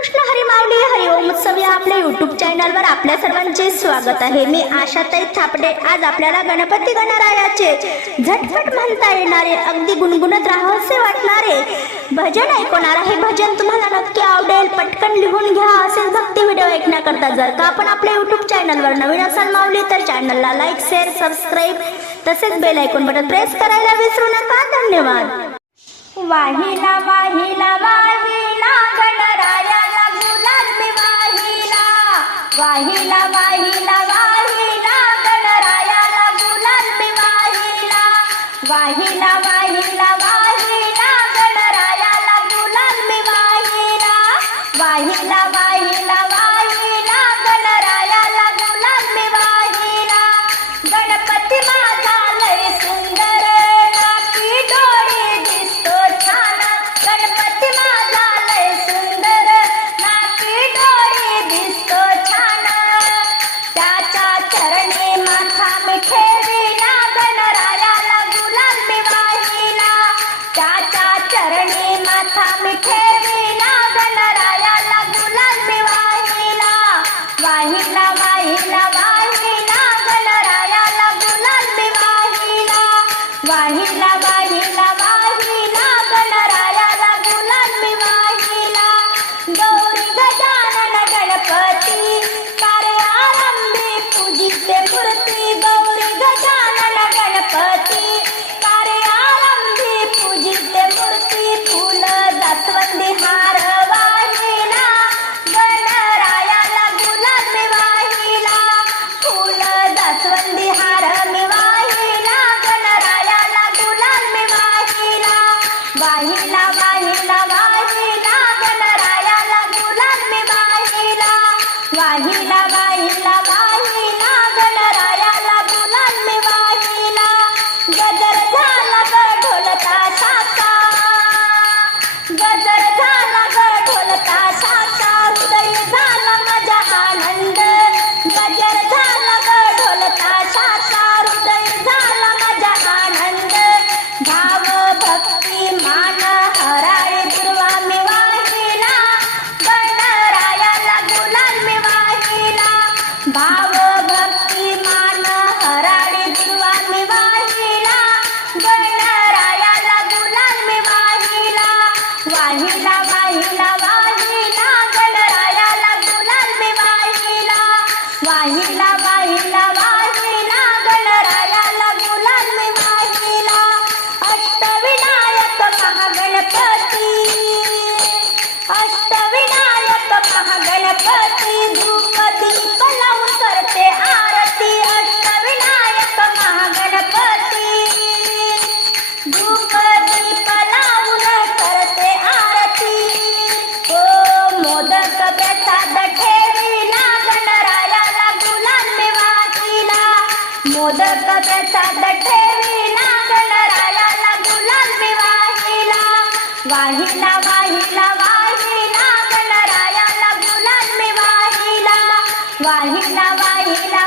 कृष्ण हरी माऊली हरिओम सगळ्या आपल्या यूट्यूब चॅनलवर आपल्या सर्वांचे स्वागत आहे. मी आशाताई थापडे. आज आपल्याला गणपती गणरायाचे झटपट म्हणता येणारे अगदी गुणगुणत राहसे वाटणारे भजन ऐकवणार आहे. भजन तुम्हाला नक्की आवडेल. पटकन लिहून घ्या असेच भक्ती व्हिडिओ ऐकण्याकरता. जर का आपण आपल्या यूट्यूब चॅनलवर नवीन असाल माऊली तर चॅनलला लाईक शेअर सबस्क्राईब तसेच बेल ऐकून बटन प्रेस करायला विसरू नका. धन्यवाद. वाहिला वाहिला वाहिला वाहिला वाहिला वाहिला गणरायाला गुलाम मी वाहिला वाहिला वाहिला मोदक प्रसाद ठेवी गणरायाला गुलाल मी वाहिला. वाहिला वाहिला वाहिला गणरायाला गुलाल मी वाहिला. वाहिला वाहिला